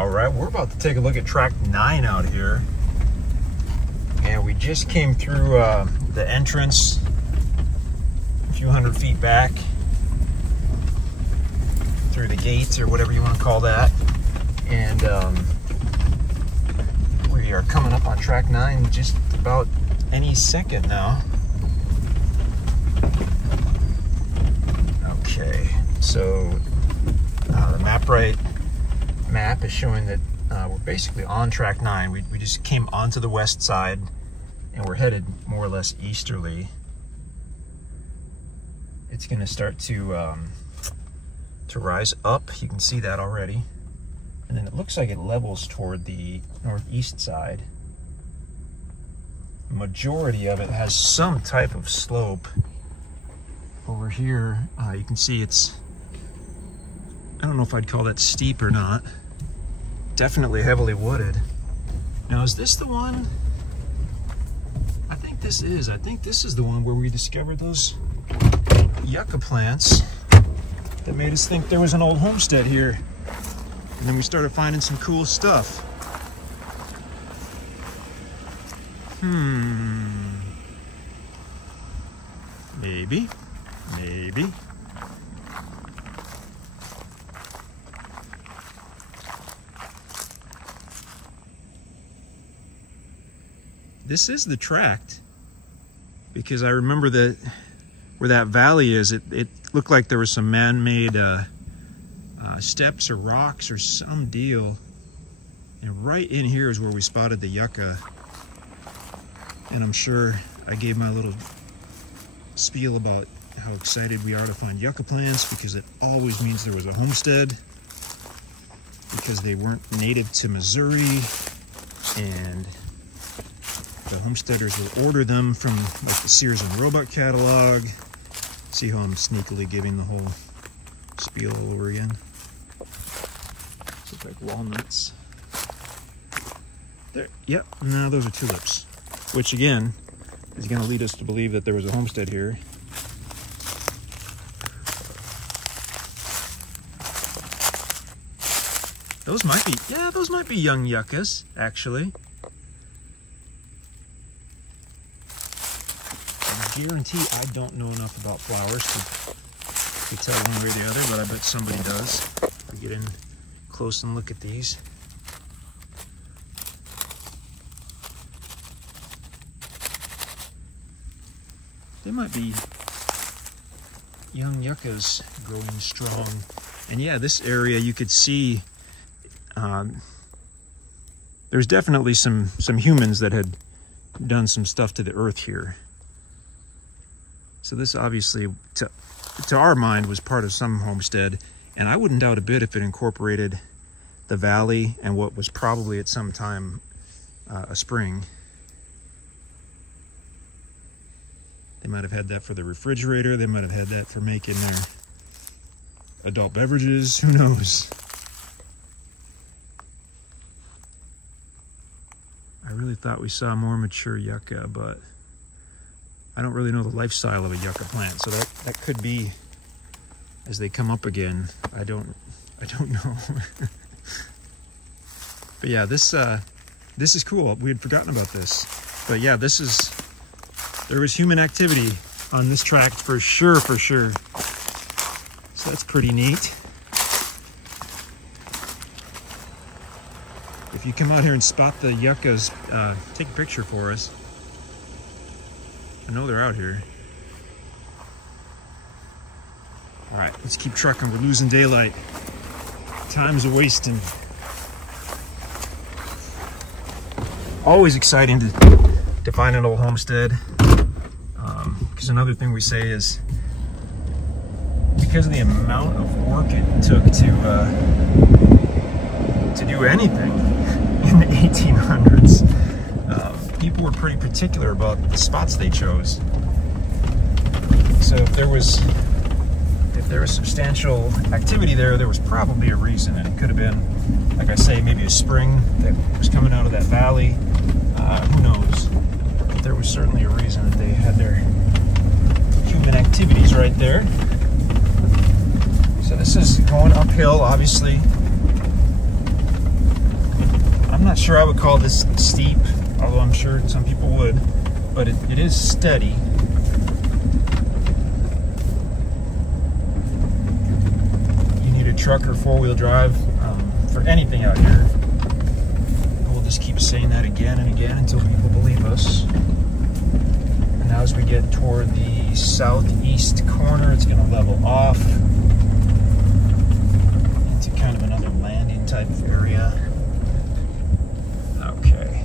All right, we're about to take a look at Tract 9 out here. And we just came through the entrance, a few hundred feet back, through the gates or whatever you want to call that. And we are coming up on Tract 9 just about any second now. Okay, so the map is showing that we're basically on Tract 9. We just came onto the west side and we're headed more or less easterly. It's going to start to rise up. You can see that already. And then it looks like it levels toward the northeast side. The majority of it has some type of slope. Over here, you can see it's, I don't know if I'd call that steep or not. Definitely heavily wooded. Now, is this the one? I think this is. I think this is the one where we discovered those yucca plants that made us think there was an old homestead here. And then we started finding some cool stuff. Maybe. This is the tract, because I remember that where that valley is, it looked like there was some man-made steps or rocks or some deal. And right in here is where we spotted the yucca. And I'm sure I gave my little spiel about how excited we are to find yucca plants, because it always means there was a homestead, because they weren't native to Missouri, and the homesteaders will order them from like the Sears and Roebuck catalog. See how I'm sneakily giving the whole spiel all over again? Look like walnuts. There, yep, no, those are tulips. Which again, is gonna lead us to believe that there was a homestead here. Those might be, yeah, those might be young yuccas, actually. I guarantee I don't know enough about flowers to tell one way or the other, but I bet somebody does. If we get in close and look at these. They might be young yuccas growing strong. And yeah, this area you could see there's definitely some humans that had done some stuff to the earth here. So this obviously, to our mind, was part of some homestead, and I wouldn't doubt a bit if it incorporated the valley and what was probably at some time a spring. They might have had that for the refrigerator. They might have had that for making their adult beverages. Who knows? I really thought we saw more mature yucca, but I don't really know the lifestyle of a yucca plant, so that could be as they come up again. I don't know. But yeah, this is cool. We had forgotten about this, but yeah, there was human activity on this tract for sure. So that's pretty neat. If you come out here and spot the yuccas, take a picture for us. I know they're out here. All right, let's keep trucking. We're losing daylight. Time's a wasting. Always exciting to find an old homestead. Because another thing we say is, because of the amount of work it took to do anything in the 1800s, people were pretty particular about the spots they chose. So if there was substantial activity there was probably a reason, and it could have been, like I say, maybe a spring that was coming out of that valley. Who knows? But there was certainly a reason that they had their human activities right there. So this is going uphill, obviously. not sure I would call this steep, although I'm sure some people would, but it is steady. You need a truck or four-wheel drive for anything out here. We'll just keep saying that again and again until people believe us. And now as we get toward the southeast corner, it's going to level off into kind of another landing type of area. Okay.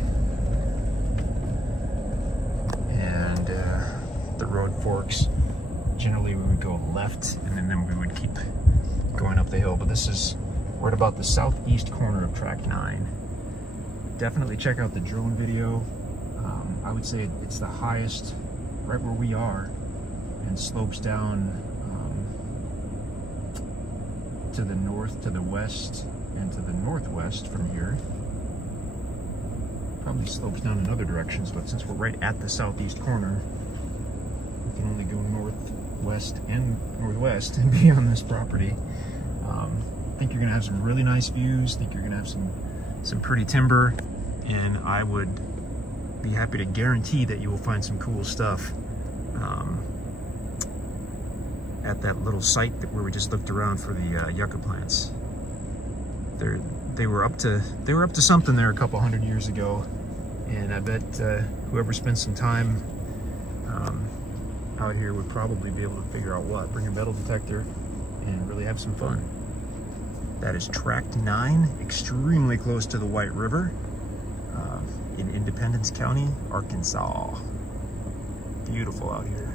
And the road forks. Generally we would go left and then we would keep going up the hill, but we're at about the southeast corner of Tract 9. Definitely check out the drone video. I would say it's the highest right where we are and slopes down to the north, to the west, and to the northwest from here. Probably slopes down in other directions, but since we're right at the southeast corner, we can only go northwest and northwest and be on this property. I think you're gonna have some really nice views. I think you're gonna have some pretty timber, and I would be happy to guarantee that you will find some cool stuff at that little site where we just looked around for the yucca plants. They were up to something there a couple hundred years ago, and I bet whoever spent some time out here would probably be able to figure out what. Bring a metal detector and really have some fun. That is Tract 9, extremely close to the White River in Independence County, Arkansas. Beautiful out here.